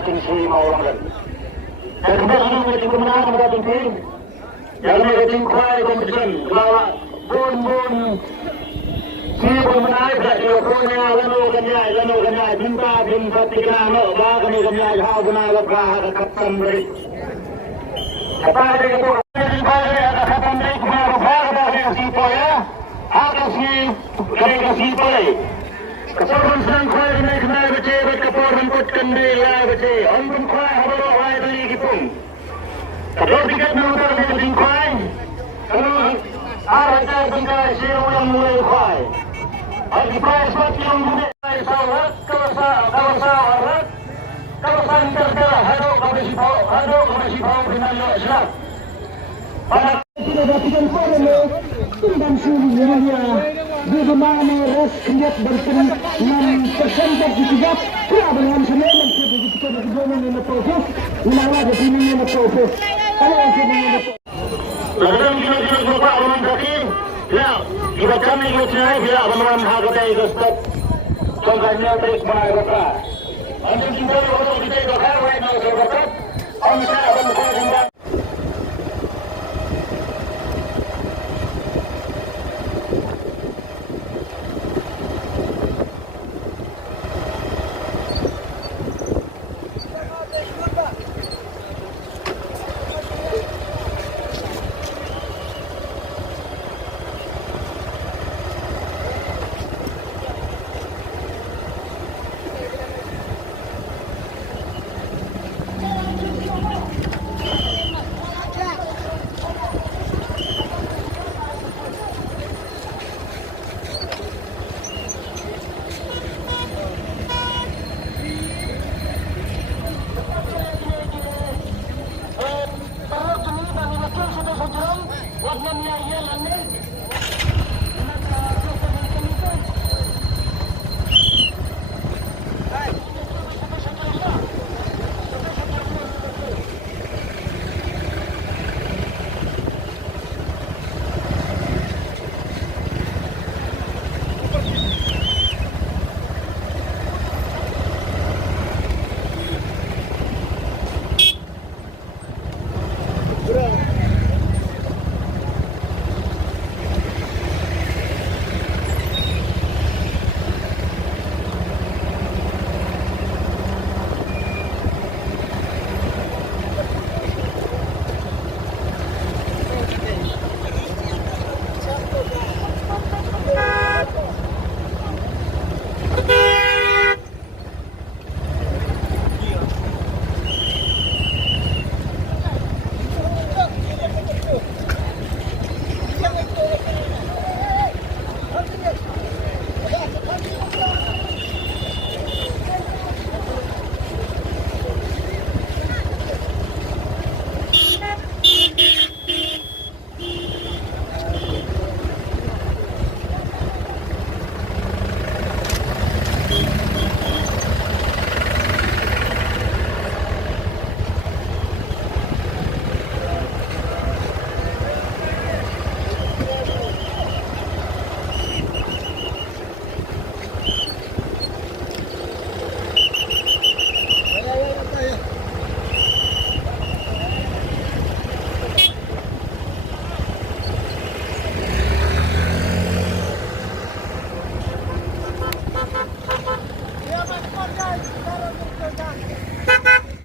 Kynshi Diwah. Dan kemudian menjadi kemenangan pada tim yang menjadi kuai kompetisi bahwa bun si pemenang berhasil punya lalu kanya minta bin ketika bahwa kami hal guna lepas kapten beri apa ada itu ada kapten beri bahwa si poya ada si poya keputusan sang kuai kena bercepat keputusan putkan dia bercepat untuk kuai habis kuai dari kipung kalau tiket menonton di kuai kalau ada tinggal siapa yang mulai kuai di kuai seperti yang mulai sawat kalau tergerak hadap kami sipau dengan siap pada tidak dapatkan poin dan suhunya bagaimana ras kiat bertemu 6% di tiga dengan semua kita berjuang proses ulangan ini proses kalau kita dalam kita buka orang kaki ya kita kami kita ya benar harga itu stop contohnya terus berapa anjing kita orang kita berapa right now berapa orang saya akan berapa Guys,